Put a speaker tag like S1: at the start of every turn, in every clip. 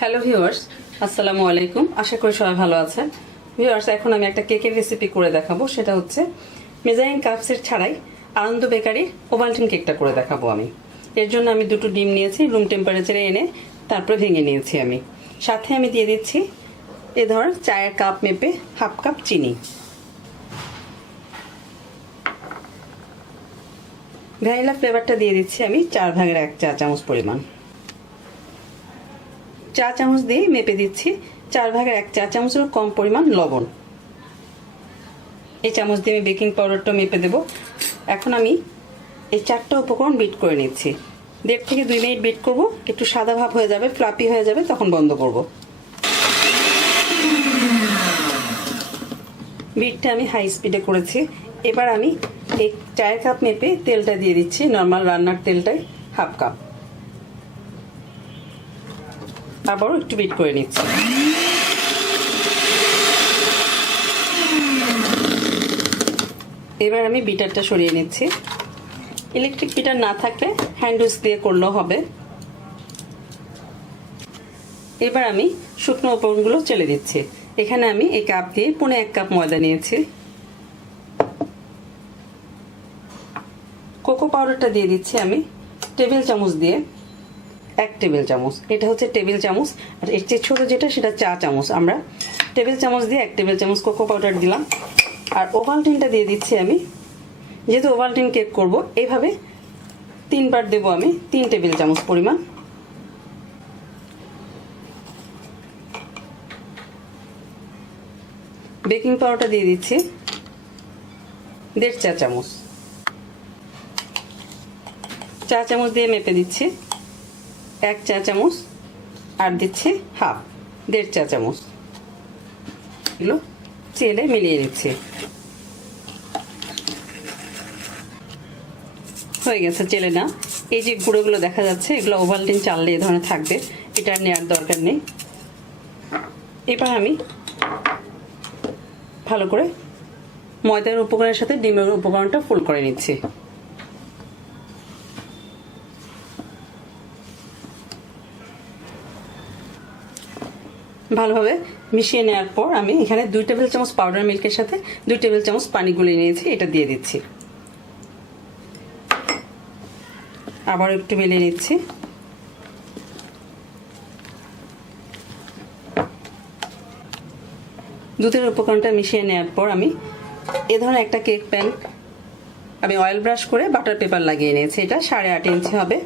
S1: Hello viewers আসসালামু আলাইকুম আশা করি সবাই ভালো আছেন। ভিউয়ার্স এখন আমি একটা কেকের রেসিপি করে দেখাবো। সেটা হচ্ছে মেজাইন কাপসের ছাড়াই আনন্দ বেকারির ওভালটিন কেকটা করে দেখাবো আমি। এর জন্য আমি দুটো ডিম নিয়েছি রুম টেম্পারেচারে এনে তারপরে ভেঙে নিয়েছি আমি। সাথে আমি দিয়ে দিচ্ছি এ ধর চায়ের কাপ মেপে হাফ কাপ চিনি। ভ্যানিলা ফ্লেভারটা দিয়ে দিচ্ছি আমি চার ভাগের এক চা চামচ পরিমাণ। চা চামচ দিয়ে মেপে দিচ্ছি। চার ভাগের এক চা চামচের কম পরিমাণ লবণ। এই চামচ দিয়ে আমি বেকিং পাউডারটা মেপে দেব। এখন আমি এই চারটা উপকরণ বিট করে নিচ্ছি। দেড় থেকে দুই মিনিট বিট করব। একটু সাদা ভাব হয়ে যাবে, ফ্লাপি হয়ে যাবে, তখন বন্ধ করব। বিটটা আমি হাই স্পিডে করেছি। এবার আমি এই চায়ের কাপ মেপে তেলটা দিয়ে দিচ্ছি, নর্মাল রান্নার তেলটাই, হাফ কাপ। আবারও একটু বিট করে নিচ্ছি। এবার আমি বিটারটা সরিয়ে নিচ্ছি। ইলেকট্রিক বিটার না থাকলে হ্যান্ড উইচ দিয়ে করলেও হবে। এবার আমি শুকনো উপকরণগুলো চেলে দিচ্ছি। এখানে আমি এই কাপ দিয়ে পুনে এক কাপ ময়দা নিয়েছি। কোকো পাউডারটা দিয়ে দিচ্ছি আমি। টেবিল চামচ দিয়ে। এক টেবিল চামচ। এটা হচ্ছে টেবিল চামচ, আর এর চেয়ে ছোটো যেটা সেটা চা চামচ। আমরা টেবিল চামচ দিয়ে এক টেবিল চামচ কোকো পাউডার দিলাম। আর ওভালটিনটা দিয়ে দিচ্ছি আমি। যেহেতু ওভালটিন কেক করব এইভাবে তিনবার দেব আমি তিন টেবিল চামচ পরিমাণ। বেকিং পাউডার দিয়ে দিচ্ছি দেড় চা চামচ। চা চামচ দিয়ে মেপে দিচ্ছি। এক চা চামচ আর দিচ্ছি হাফ, দেড় চা চামচ। এগুলো চেলে মিলিয়ে নিচ্ছি। হয়ে গেছে চেলে না। এই যে গুঁড়োগুলো দেখা যাচ্ছে, এগুলো ওভালটিন চাললে এ ধরনের থাকবে, এটা নেওয়ার দরকার নেই। এবার আমি ভালো করে ময়দার উপকরণের সাথে ডিমের উপকরণটা ফুল করে নিচ্ছি। ভালোভাবে মিশিয়ে নেওয়ার পর আমি এখানে দুই টেবিল চামচ পাউডার মিল্কের সাথে দুই টেবিল চামচ পানি গুলিয়ে নিয়েছি, এটা দিয়ে দিচ্ছি। আবার একটু মিলিয়ে নিচ্ছি। দুধের উপকরণটা মিশিয়ে নেওয়ার পর আমি এ ধরনের একটা কেক প্যান আমি অয়েল ব্রাশ করে বাটার পেপার লাগিয়ে নিয়েছি, এটা সাড়ে আট ইঞ্চি হবে।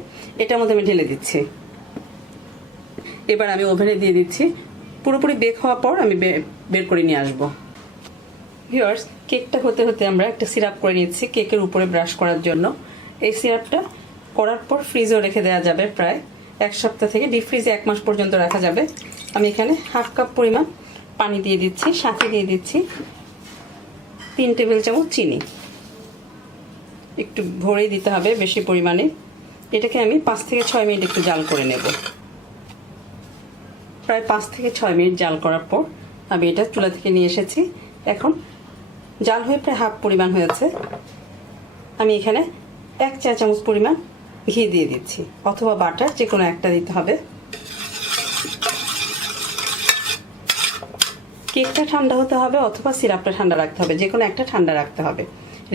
S1: এটার মধ্যে আমি ঢেলে দিচ্ছি। এবার আমি ওভেনে দিয়ে দিচ্ছি পুরোপুরি বেক হওয়ার পর আমি বের করে নিয়ে আসব। ভিওয়ার্স কেকটা হতে হতে আমরা একটা সিরাপ করে নিচ্ছি কেকের উপরে ব্রাশ করার জন্য। এই সিরাপটা করার পর ফ্রিজেও রেখে দেওয়া যাবে প্রায় এক সপ্তাহ থেকে। ডিপ ফ্রিজে এক মাস পর্যন্ত রাখা যাবে। আমি এখানে হাফ কাপ পরিমাণ পানি দিয়ে দিচ্ছি, সাথে দিয়ে দিচ্ছি তিন টেবিল চামচ চিনি। একটু ভরেই দিতে হবে বেশি পরিমাণে। এটাকে আমি পাঁচ থেকে ছয় মিনিট একটু জাল করে নেব। প্রায় পাঁচ থেকে ছয় মিনিট জাল করার পর আমি এটা চুলা থেকে নিয়ে এসেছি। এখন জাল হয়ে প্রায় হাফ পরিমাণ হয়েছে। আমি এখানে এক চা চামচ পরিমাণ ঘি দিয়ে দিচ্ছি অথবা বাটার যে কোনো একটা দিতে হবে। কেকটা ঠান্ডা হতে হবে অথবা সিরাপটা ঠান্ডা রাখতে হবে যে কোনো একটা ঠান্ডা রাখতে হবে।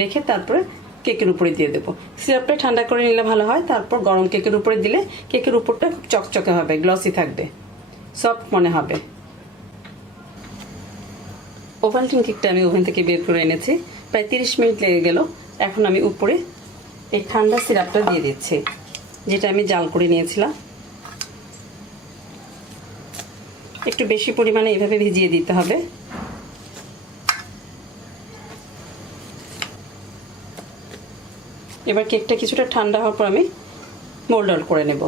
S1: রেখে তারপরে কেকের উপরে দিয়ে দেবো। সিরাপটা ঠান্ডা করে নিলে ভালো হয়, তারপর গরম কেকের উপরে দিলে কেকের উপরটা খুব চকচকে হবে গ্লসি থাকবে। সফট মনে হবে। ওভালটিন কেকটা আমি ওভেন থেকে বের করে এনেছি। প্রায় তিরিশ মিনিট লেগে গেল। এখন আমি উপরে এই ঠান্ডা সিরাপটা দিয়ে দিচ্ছি, যেটা আমি জাল করে নিয়েছিলাম। একটু বেশি পরিমাণে এভাবে ভিজিয়ে দিতে হবে। এবার কেকটা কিছুটা ঠান্ডা হওয়ার পর আমি মোল্ড আউট করে নেব।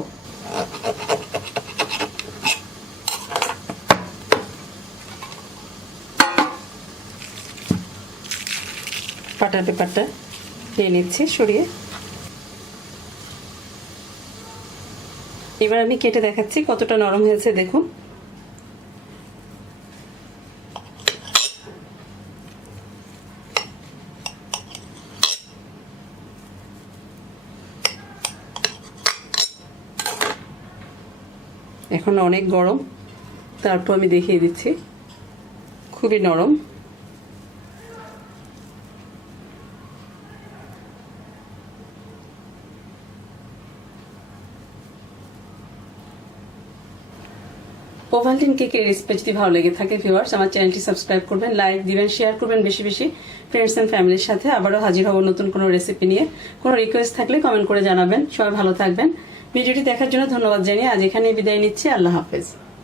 S1: বাটার পেপারটা দিয়ে নিচ্ছি সরিয়ে। এবার আমি কেটে দেখাচ্ছি কতটা নরম হয়েছে, দেখুন। এখন অনেক গরম, তারপর আমি দেখিয়ে দিচ্ছি, খুবই নরম। ওভালটিন কেকের রেসিপি যদি ভালো লেগে থাকে ভিউয়ার্স আমার চ্যানেলটি সাবস্ক্রাইব করবেন লাইক দিবেন শেয়ার করবেন বেশি বেশি ফ্রেন্ডস অ্যান্ড ফ্যামিলির সাথে। আবারও হাজির হব নতুন কোনো রেসিপি নিয়ে। কোনো রিকোয়েস্ট থাকলে কমেন্ট করে জানাবেন। সবাই ভালো থাকবেন। ভিডিওটি দেখার জন্য ধন্যবাদ জানিয়ে আজ এখানেই বিদায় নিচ্ছি। আল্লাহ হাফেজ।